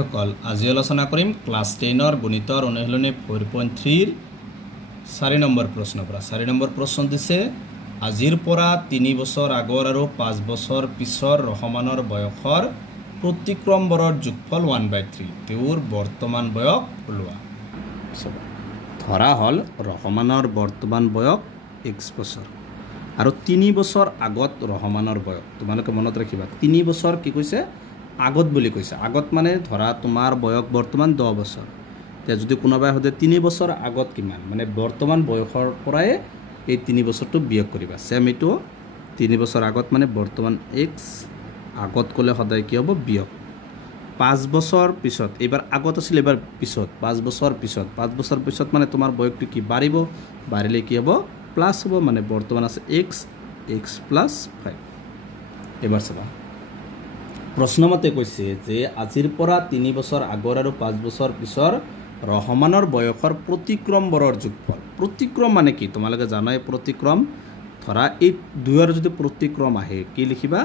সকল আজি আলোচনা কৰিম ক্লাস 10 গণিতৰ অনুশীলনী 4.3 4 নম্বৰ প্ৰশ্নৰ পৰা 4 নম্বৰ প্ৰশ্ন দিছে আজিৰ পৰা 3 বছৰ আগৰ আৰু 5 বছৰ পিছৰ ৰহমানৰ বয়সৰ প্ৰতিক্ৰমবোৰৰ যোগফল 1/3 তেওঁৰ বৰ্তমান বয়স ওলোৱা ধৰা হল ৰহমানৰ বৰ্তমান বয়স x বছৰ আৰু 3 বছৰ আগত ৰহমানৰ বয়স তোমালোকে মনত ৰাখিবা 3 বছৰ কি কৈছে আগত বুলি কৈছে আগত মানে ধৰা তোমাৰ বয়স বৰ্তমান 10 বছৰ তে যদি কোনোবাই হদে 3 বছৰ আগত কিমান মানে বৰ্তমান বয়সৰ পৰাই এই 3 বছৰটো বিয়োগ কৰিবা সেম এটো 3 বছৰ আগত মানে বৰ্তমান x আগত কলে সদায় কি হ'ব বিয়োগ 5 বছৰ পিছত এবাৰ আগত আছিল এবাৰ পিছত 5 বছৰ পিছত মানে তোমাৰ বয়সটো কি বাঢ়িব বাঢ়িলে কি হ'ব প্লাস হ'ব মানে বৰ্তমান আছে x plus 5 এবাৰ চাবা প্ৰশ্নমতে কৈছে যে আজিৰ পৰা 3 বছৰ আগৰ আৰু 5 বছৰ পিছৰ ৰহমানৰ বয়সৰ প্ৰতিক্ৰমবোৰৰ যোগফল প্ৰতিক্ৰম মানে কি তোমালোকে জানাই প্ৰতিক্ৰম ধৰা এই দুইৰ যদি প্ৰতিক্ৰম আহে কি লিখিবা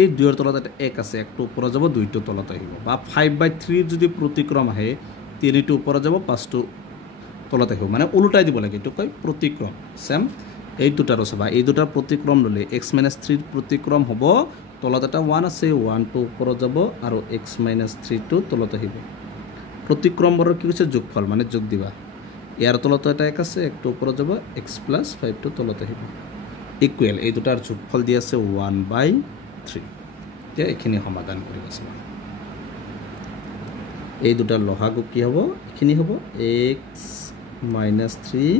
এই দুইৰ তলত এটা 1 আছে একটো ওপৰত যাব দুইটো তলত আহিব বা 5/3 যদি প্ৰতিক্ৰম আহে 3টো ওপৰত যাব 5টো তলত আহিব মানে উল্টাই দিব লাগে এটো কয় প্ৰতিক্ৰম সেম এই দুটাৰ চাবা এই দুটাৰ প্ৰতিক্ৰম ললে x - 3 প্ৰতিক্ৰম হ'ব তলত এটা 1 আছে 1 টো ওপৰত যাব আৰু x - 3 টো তলত আহিব প্ৰতিক্ৰমবোৰৰ কি হৈছে যোগফল মানে যোগ দিবা ইয়াৰ তলত এটা 1 আছে একটো ওপৰত যাব x plus 5 টো তলত আহিব ইকুৱেল এই দুটাৰ যোগফল দি আছে 1/3 তে এখিনি সমাধান কৰিবা চাবা এই দুটাৰ লসাগু কি হ'ব এখিনি হ'ব x - 3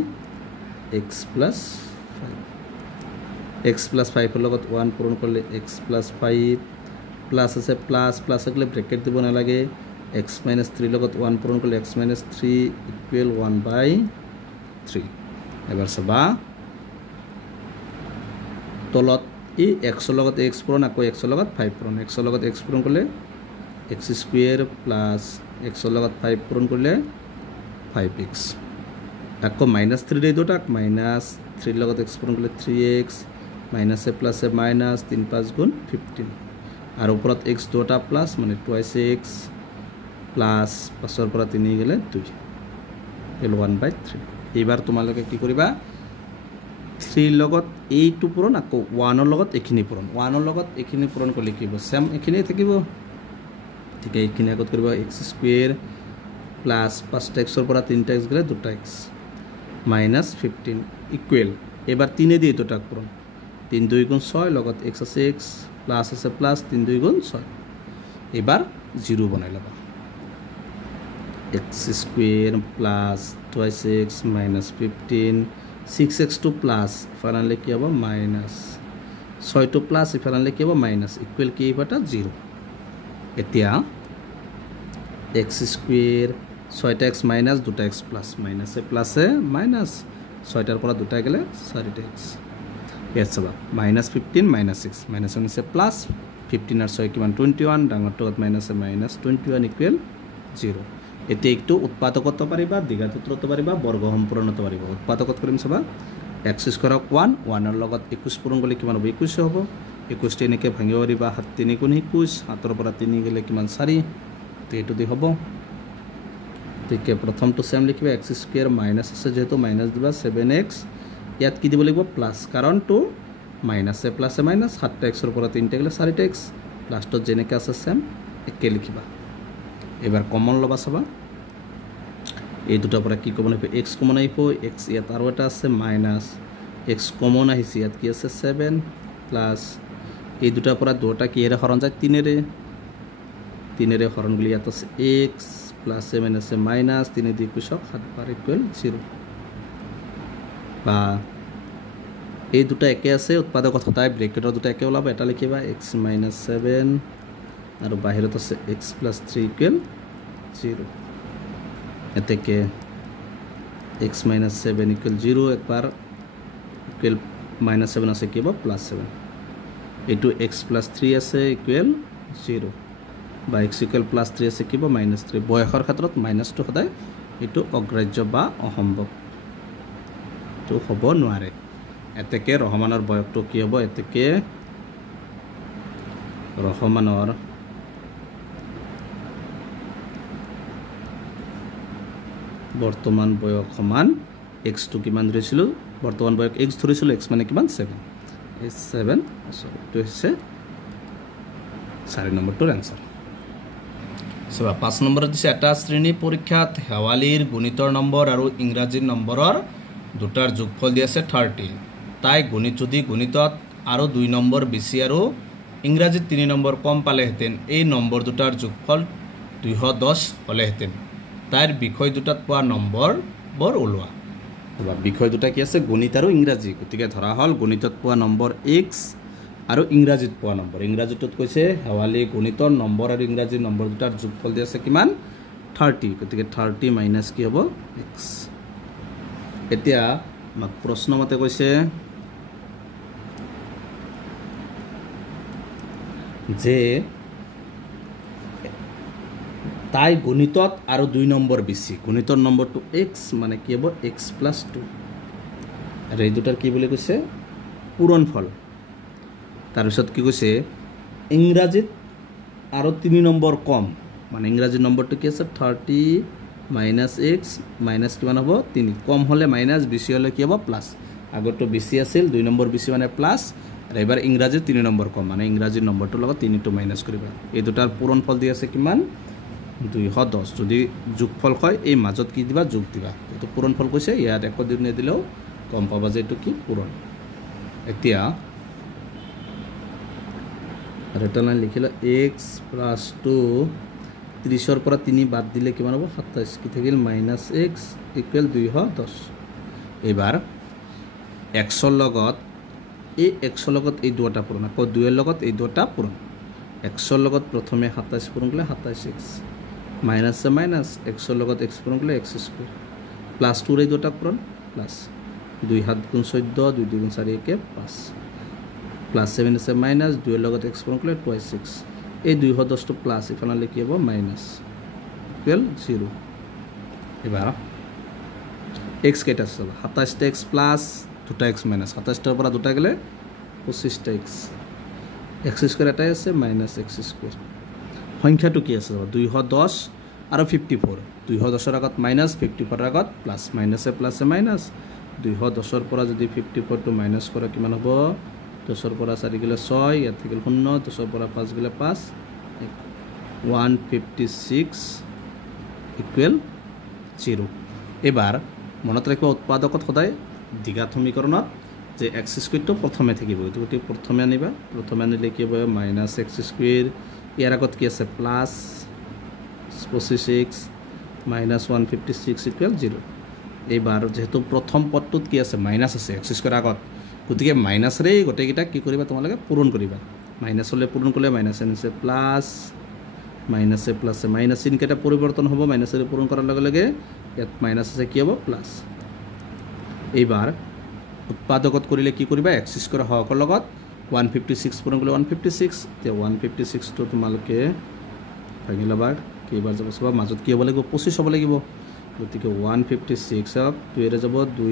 x plus 5 x plus 5 এর লগত 1 পূরণ করলে x plus 5 প্লাস আছে প্লাস আগলে ব্র্যাকেট দিব না লাগে x minus 3 লগত 1 পূরণ করলে x minus 3 equal 1/3 এবার সবা তলত এই x এর লগত x পূরণ আকো x এর লগত 5 পূরণ x এর লগত x পূরণ করলে x স্কয়ার প্লাস x এর লগত 5 পূরণ করলে 5x আকো -3 রে দুটাক -3 লগত x পূরণ করলে 3x माइनस ए प्लस ए माइनस 3 5 गुण 15 और ऊपर x दोटा प्लस माने ट्वाइस x प्लस 5 पर 3 गेले 2 এল 1/3 এবাৰ তোমালোকে কি কৰিবা 3 লগত a2 পূৰণ আকৌ 1 ৰ লগত এখিনি পূৰণ 1 ৰ লগত এখিনি পূৰণ কৰিলে কি হ'ব সেম এখিনি থাকিব ঠিক আছে এখিনি আগত কৰিবা x স্কয়াৰ প্লাস 5x ৰ পৰা 3x গলে 2x মাইনাস 15 ইকুৱেল এবাৰ 3 এ দিয়ে দুটাক পূৰণ 3 2 গুণ 6 লগত x আছে x প্লাস আছে প্লাস 3 2 গুণ 6 এবার 0 বনাই লবা x square plus 2x minus 15 6x two plus finally কি হবে মাইনাস 6 টু প্লাস ফাইনালি কি হবে মাইনাস ইকুয়াল কি হবাটা 0 এতিয়া x square 6x minus 2x plus minus a plus a minus 6টার পৰা 2টা গেলে 4x yes saba -15 -6 -1 is plus 15 আর 6 কিমান 21 ডাঙৰটো মাইনাস মাইনাস 21 ইকুয়াল 0 এতে একটু উৎপাদকত পাৰিবা দ্বিঘাতত পাৰিবা বৰ্গ সম্পূৰ্ণত পাৰিবা উৎপাদকত কৰিম সবা x স্কয়ার 1 1 এর লগত 21 পূরণ গলে কিমান হবে 21 হ'ব 21 এনেকে ভাঙিব পারিবা 7 3 গুণ 21 7 ৰ পৰা 3 গলে কিমান 4 তে এটো দি হ'ব ঠিক প্ৰথমটো সেম লিখিবা x স্কয়ার মাইনাস আছে যেহেতু মাইনাস দিবা 7x ইয়াত কি দিব লাগিব প্লাস কারণ two minus a plus a minus 7x এর উপর 3টা গলে 4x লাস্টত জেনেকে আছে সেম একে লিখিবা এবার কমন লবা সবা এই দুটা পৰা কি কমন হবে x কমন আইব x ইয়াত আৰু এটা আছে মাইনাস x কমন আহিছে ইয়াত কি আছে 7 প্লাস এই দুটা পৰা দুটা কি এৰে হৰণ যায় 3 এৰে হৰণ গলি ইয়াত আছে x plus a minus A minus 3 দিয়ে 21 7 বার ইকুয়াল 0 বা এই দুটা একে আছে উৎপাদকত হতাই ব্ৰ্যাকেটৰ দুটা একে ওলাব এটা লিখিবা x - 7 আৰু বাহিৰত আছে x + 3 = 0 এতেকে x - 7 = 0 একবাৰ ইকুৱেল -7 আছে কি হ'ব +7 এটো x + 3 আছে ইকুৱেল 0 বা x = +3 আছে কি হ'ব -3 বয়সৰ ক্ষেত্ৰত মাইনাসটো হতাই এটো অগ্ৰাহ্য বা অসম্ভৱ তো হ'ব নোৱাৰে এতেকে ৰহমানৰ বয়সটো কি হ'ব এতেকে ৰহমানৰ বৰ্তমান বয়স সমান x টো কিমান ধৰিছিলো বৰ্তমান বয়স x ধৰিছিলো x মানে কিমান 7 এই 7 সৰি তো হৈছে 4 নম্বৰটোৰ आंसर সো 5 নম্বৰত দিছে এটা শ্ৰেণী পৰীক্ষাত হেৱালীৰ গণিতৰ নম্বৰ আৰু ইংৰাজী নম্বৰৰ দুটাৰ যোগফল দি আছে 30 তাই যদি গণিতত আৰু 2 নম্বৰ বেছি আৰু ইংৰাজীত 3 নম্বৰ কম পালেহেঁতেন এই নম্বৰ দুটাৰ যোগফল 210 হলেহেঁতেন তাইৰ বিষয় দুটাত পোৱা নম্বৰ বৰ ওলোৱা বিষয় দুটা কি আছে গণিত আৰু ইংৰাজী গতিকে ধৰা হল গণিতত পোৱা নম্বৰ x আৰু ইংৰাজীত পোৱা নম্বৰ ইংৰাজীতত কৈছে হেৱালী গণিতৰ নম্বৰ আৰু ইংৰাজী নম্বৰ দুটাৰ যোগফল দি আছে কিমান 30 গতিকে 30 মাইনাস কি হ'ব x এতিয়া আমাক প্ৰশ্ন মতে কৈছে যে তাই গণিতত আৰু 2 নম্বৰ বেছি গণিতৰ নম্বৰটো x মানে কি হ'ব x + 2 আৰু এই দুটাৰ কি বুলি কৈছে পূৰণফল তাৰ পিছত কি কৈছে ইংৰাজীত আৰু 3 নম্বৰ কম মানে ইংৰাজী নম্বৰটো কি আছে 30 - x - কিমান হ'ব 3 কম হলে মাইনাস বেছি হলে কি হ'ব প্লাস আগতো বেছি আছিল 2 নম্বৰ বেছি মানে প্লাস আৰু এবাৰ ইংৰাজী 3 নম্বৰ কম মানে ইংৰাজী নম্বৰটোৰ লগত 3 টো মাইনাস কৰিবা এই দুটাৰ পূৰণফল দি আছে কিমান 210 যদি যোগফল হয় এই মাজত কি দিবা যোগ দিবা এটো পূৰণফল কৈছে ইয়াত একো দিন নিদিলেও কম পাবা যে এটো কি পূৰণ এতিয়া ৰিটাৰ্ণ লিখিলা x + 2 30 ৰ পৰা 3 বাদ দিলে কিমান হ'ব 27 কি থাকিল -x = 210 এবাৰ x ৰ লগত এই x ৰ লগত এই দুটা পূৰণ আকৌ 2 ৰ লগত এই দুটা পূৰণ x ৰ লগত প্ৰথমে 27 পূৰণ কৰিলে 27x মাইনাস x ৰ লগত x পূৰণ কৰিলে x² প্লাস 2 ৰ এই দুটা পূৰণ প্লাস 2 × 7 = 14 2 × 2 = 4 = 5 প্লাস 7 আছে মাইনাস 2 ৰ লগত x পূৰণ কৰিলে 2/6 এই 210 টো প্লাস ইফালে কি হ'ব মাইনাস = 0 এবাৰ x কেটা আছে 27x প্লাস 2x মাইনাস 27 ৰ পৰা 2টা গলে 25x x² এটাই আছে মাইনাস x² সংখ্যাটো কি আছে 210 আৰু 54 210 ৰ আগত মাইনাস 54 ৰ আগত প্লাস মাইনাসে প্লাসে মাইনাস 210 ৰ পৰা যদি 54 টো মাইনাস কৰা কিমান হ'ব 10 ৰ পৰা 4 গলে 6 ইয়াত থাকিল 0 10 ৰ পৰা 5 গলে 5 156 = 0 এবাৰ মনত ৰাখিবা উৎপাদকত সদায় দ্বিঘাত সমীকৰণত যে x² টো প্ৰথমে থাকিব গতিকে প্ৰথমে আনিবা প্ৰথমে আনিলে কি হ'ব -x² ইয়াৰ আগত কি আছে প্লাস 25x -156 = 0 এইবাৰ যেহেতু প্ৰথম পদটোত কি আছে মাইনাস আছে x² আগত গতিকে মাইনাসৰে গোটেইটা কি কৰিবা তোমালোকে পূৰণ কৰিবা মাইনাস হলে পূৰণ কৰিলে মাইনাস আছে প্লাস মাইনাসে প্লাসে মাইনাস চিন কেটা পৰিৱৰ্তন হ'ব মাইনাসৰে পূৰণ কৰাৰ লগে লগে ইয়াত মাইনাস আছে কি হ'ব প্লাস এইবাৰ উৎপাদকত কৰিলে কি কৰিবা x² হকৰ লগত 156 পূৰণ কৰিলে 156 তে 156 টো তোমালোকে ভাঙি লবা কেইবাৰ যাব সব মাজত কি হ'ব লাগিব 25 হ'ব লাগিব গতিকে 156 ক 2 এৰে যাব 2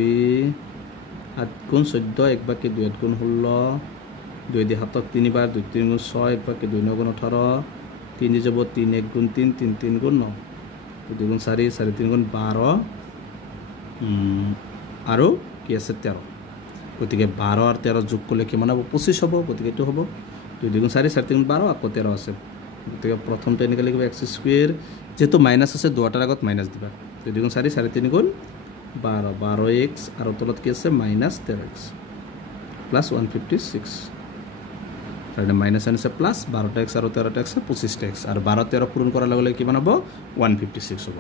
8 গুণ 14 1 বাকি 2 8 গুণ 16 2 দি 7 3 বাৰ 2 3 গুণ 6 1 বাকি 2 9 গুণ 18 3 যাব 3 1 গুণ 3 3 3 গুণ 9 2 গুণ 4 4 3 গুণ 12 আৰু কি আছে 13 গতিকে 12 আৰু 13 যোগ কৰিলে কিমান হ'ব 25 হ'ব গতিকে এটো হ'ব 2 2 গুণ 4 4 3 গুণ 12 আকৌ 13 আছে গতিকে প্ৰথমতে এনেকৈ লিখিব x² যেটো মাইনাস আছে দুটাৰ আগত মাইনাস দিবা 2 2 গুণ 4 4 3 গুণ 12 12x আৰু তলত কি আছে -13x প্লাস 156 তাৰে মাইনাস আছে প্লাস 12x আৰু 13x 25x আৰু 12 13 পূৰণ কৰাৰ লগে লগে কিমান হ'ব 156 হ'ব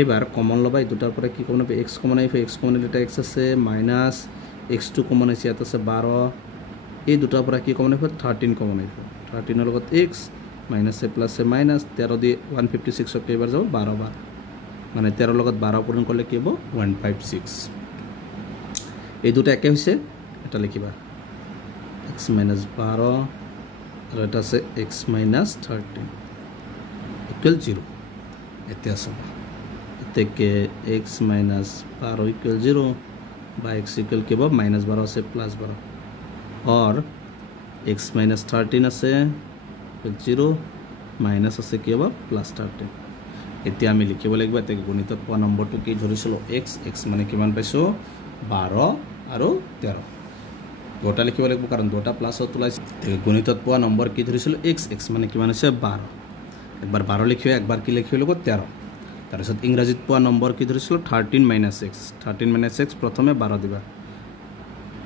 এবাৰ কমন লবা এই দুটাৰ পৰা কি কমন হ'ব x কমন আহিব x কমন এটা x আছে মাইনাস x2 কমন আছে ইয়াত আছে 12 এই দুটাৰ পৰা কি কমন আহিব 13 কমন আহিব 13 ৰ লগত x মাইনাসে প্লাসে মাইনাস 13 দি 156 ক কেইবাৰ যাব 12 বাৰ মানে 13 ৰ লগত 12 পূৰণ কৰিলে কি হ'ব 156 এই দুটা একে হৈছে এটা লিখিবা x - 12 আৰু এটা আছে x - 13 = 0 এতিয়া সব এতেকে x - 12 = 0 বা x = কি হ'ব -12 আছে +12 और x - 13 আছে 0 माइनस আছে কি হ'ব +13 এতিয়া আমি লিখিব লাগিব এতে গণিতত পোৱা নম্বৰটো কি ধৰিছিল x x মানে কিমান পাইছো 12 আৰু 13 দুটা লিখিব লাগিব কাৰণ দুটা প্লাসত ওলাইছে গণিতত পোৱা নম্বৰ কি ধৰিছিল x x মানে কিমান আছে 12 একবাৰ 12 লিখিও একবাৰ কি লিখিব লাগিব 13 তাৰপিছত ইংৰাজীত পোৱা নম্বৰ কি ধৰিছিল 13 - x 13 - x প্ৰথমে 12 দিবা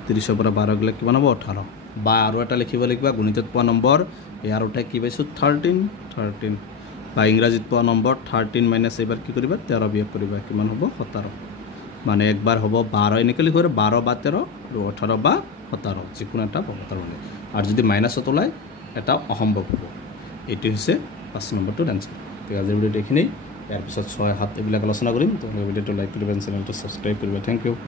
30 ৰ পৰা 12 গলে কিমান হ'ব 18 বা আৰু এটা লিখিব লাগিব গণিতত পোৱা নম্বৰ ইয়াৰ উঠাই কি পাইছো 13 বা ইংৰাজীত পোৱা নম্বৰ 13 - এবাৰ কি কৰিবা 13 বিয়োগ কৰিবা কিমান হ'ব 17 মানে একবাৰ হ'ব 12 এনেকৈ লিখিব 12 বা 13 আৰু 18 বা 17 যিকোনো এটা পাব তাৰ মানে আৰু যদি মাইনাসত ওলাই এটা অসম্ভৱ হ'ব এটি হৈছে 5 নম্বৰটোৰ আনসাৰ ঠিক আছে ভিডিওটো এইখিনি ইয়াৰ পিছত 6 7 এইবিলাক আলোচনা কৰিম তো ভিডিওটো লাইক কৰিবা চেনেলটো সাবস্ক্ৰাইব কৰিবা থ্যাংক ইউ